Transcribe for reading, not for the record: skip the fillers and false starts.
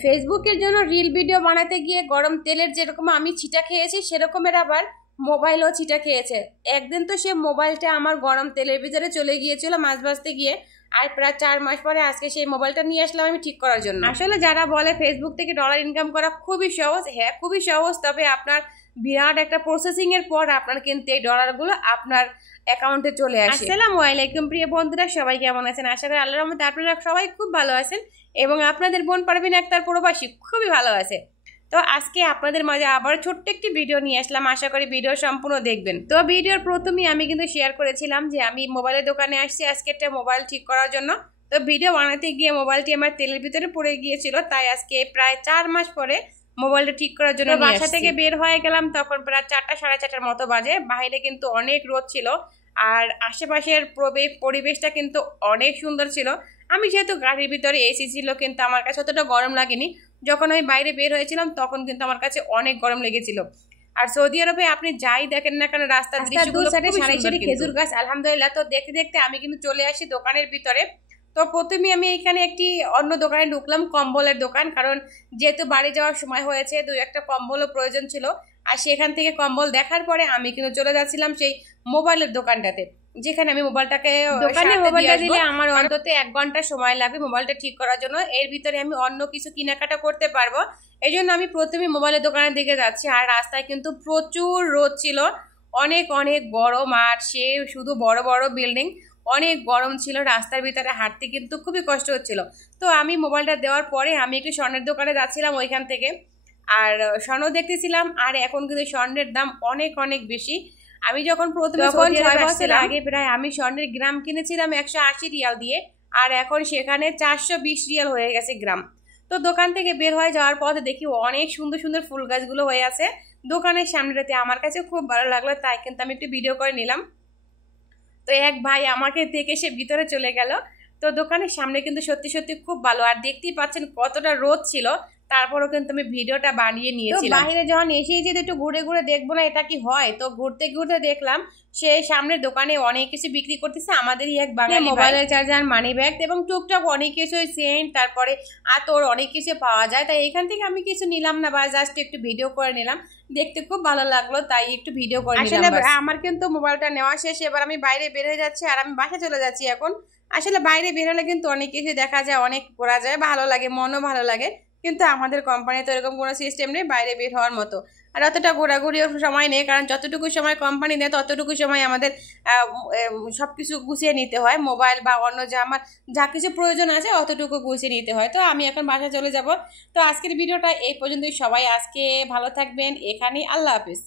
ফেসবুকের জন্য reel video বানাতে গিয়ে গরম তেলের যেরকম আমি ছিটা খেয়েছি সেরকমের আবার মোবাইলও ছিটা খেয়েছে। একদিন তো সে মোবাইলটা আমার গরম তেলের ভিতরে চলে গিয়েছিল মাছ ভাজতে গিয়ে, আর প্রায় 4 মাস পরে আজকে সেই মোবাইলটা নিয়ে আসলাম আমি ঠিক করার জন্য। আসলে যারা বলে ফেসবুক থেকে ডলার ইনকাম করা খুবই সহজ, হ্যাঁ খুবই সহজ, তবে আপনার বিরাট একটা প্রসেসিং এর পর আপনার কিন্তু এই ডলারগুলো আপনার অ্যাকাউন্টে চলে আসে। আসসালামু আলাইকুম প্রিয় বন্ধুরা, সবাই কেমন আছেন? আশা করি আল্লাহর রহমতে আপনারা সবাই খুব ভালো আছেন এবং আপনাদের বোন পারভিন আক্তার প্রবাসী খুবই ভালো আছে। তো আজকে আপনাদের মাঝে আবার ছোট্ট একটি ভিডিও নিয়ে আসলাম, আশা করি ভিডিও সম্পূর্ণ দেখবেন। তো ভিডিওর প্রথমেই আমি কিন্তু শেয়ার করেছিলাম যে আমি মোবাইলের দোকানে আসছি আজকে একটা মোবাইল ঠিক করার জন্য। তো ভিডিও বানাতে গিয়ে মোবাইলটি আমার তেলের ভিতরে পড়ে গিয়েছিল, তাই আজকে প্রায় 4 মাস পরে মোবাইলটা ঠিক করার জন্য বাসা থেকে বের হয়ে গেলাম। তখন প্রায় 4টা সাড়ে 4টার মতো বাজে। বাইরে কিন্তু অনেক রোদ ছিল আর আশেপাশের পরিবেশটা কিন্তু অনেক সুন্দর ছিল। আমি যেহেতু গাড়ির ভিতরে এসি ছিল কিন্তু আমার কাছে অতটা গরম লাগেনি। যখন আমি বাইরে বের হয়েছিলাম তখন কিন্তু আমার কাছে অনেক গরম লেগেছিল। আর সৌদি আরবে আপনি যাই দেখেন না কেন রাস্তার দৃশ্যগুলো সারি সারি খেজুর গাছ, আলহামদুলিল্লাহ। তো দেখতে দেখতে আমি কিন্তু চলে আসি দোকানের ভিতরে। তো প্রথমে আমি এখানে একটি অন্য দোকানে ঢুকলাম, কম্বলের দোকান, কারণ যেহেতু বাড়ি যাওয়ার সময় হয়েছে 2-1টা কম্বলও প্রয়োজন ছিল। আর সেখান থেকে কম্বল দেখার পরে আমি কিন্তু চলে যাচ্ছিলাম সেই মোবাইলের দোকানটাতে, যেখানে আমি মোবাইলটাকে মোবাইলটা দিলে আমার অন্তত 1 ঘন্টা সময় লাগবে মোবাইলটা ঠিক করার জন্য। এর ভিতরে আমি অন্য কিছু কেনাকাটা করতে পারবো, এই জন্য আমি প্রথমে মোবাইলের দোকানের দিকে যাচ্ছি। আর রাস্তায় কিন্তু প্রচুর রোদ ছিল, অনেক অনেক গরম, আর সে শুধু বড় বড় বিল্ডিং, অনেক গরম ছিল। রাস্তার ভিতরে হাঁটতে কিন্তু খুবই কষ্ট হচ্ছিল। তো আমি মোবাইলটা দেওয়ার পরে আমি একটু স্বর্ণের দোকানে যাচ্ছিলাম ওইখান থেকে, আর স্বর্ণ দেখতেছিলাম। আর এখন কিন্তু স্বর্ণের দাম অনেক অনেক বেশি। আমি যখন প্রথমে 6 বছর আগে প্রায় আমি স্বর্ণের গ্রাম কিনেছিলাম 180 রিয়াল দিয়ে, আর এখন সেখানে 420 রিয়াল হয়ে গেছে গ্রাম। তো দোকান থেকে বের হয়ে যাওয়ার পথে দেখি অনেক সুন্দর সুন্দর ফুল গাছগুলো হয়ে আছে দোকানের সামনেটাতে। আমার কাছে খুব ভালো লাগলো, তাই কিন্তু আমি একটু ভিডিও করে নিলাম। তো এক ভাই আমাকে দেখে সে ভিতরে চলে গেল। তো দোকানের সামনে কিন্তু সত্যি সত্যি খুব ভালো, আর দেখতেই পাচ্ছেন কতটা রোদ ছিল, তারপরও কিন্তু আমি ভিডিওটা বানিয়ে নিয়েছিলাম। বাইরে যখন এসেই যদি একটু ঘুরে ঘুরে দেখবো না এটা কি হয়, তো ঘুরতে ঘুরতে দেখলাম সেই সামনের দোকানে অনেক কিছু বিক্রি করতেছে। আমাদেরই এক বাঙালি মোবাইলের চার্জার, মানি ব্যাগ এবং টুকটাক অনেক কিছু সেন্ট, তারপরে আতর, অনেক কিছু পাওয়া যায়। তাই এখান থেকে আমি কিছু নিলাম না, বা জাস্ট একটু ভিডিও করে নিলাম, দেখতে খুব ভালো লাগলো তাই একটু ভিডিও করে নিলাম। আসলে আমার কিন্তু মোবাইলটা নেওয়া শেষ, এবার আমি বাইরে বের হয়ে যাচ্ছি আর আমি বাসা চলে যাচ্ছি এখন। আসলে বাইরে বের হলে কিন্তু অনেক কিছু দেখা যায়, অনেক ঘোরা যায়, ভালো লাগে, মনও ভালো লাগে। কিন্তু আমাদের কোম্পানিতে এরকম কোনো সিস্টেম নেই বাইরে বের হওয়ার মতো, আর অতটা ঘোরাঘুরিও সময় নেই, কারণ যতটুকু সময় কোম্পানি দেয় ততটুকু সময় আমাদের সব কিছু গুছিয়ে নিতে হয়। মোবাইল বা অন্য যা আমার যা কিছু প্রয়োজন আছে অতটুকু গুছিয়ে নিতে হয়। তো আমি এখন বাসা চলে যাব। তো আজকের ভিডিওটা এই পর্যন্তই। সবাই আজকে ভালো থাকবেন, এখানেই, আল্লাহ হাফিজ।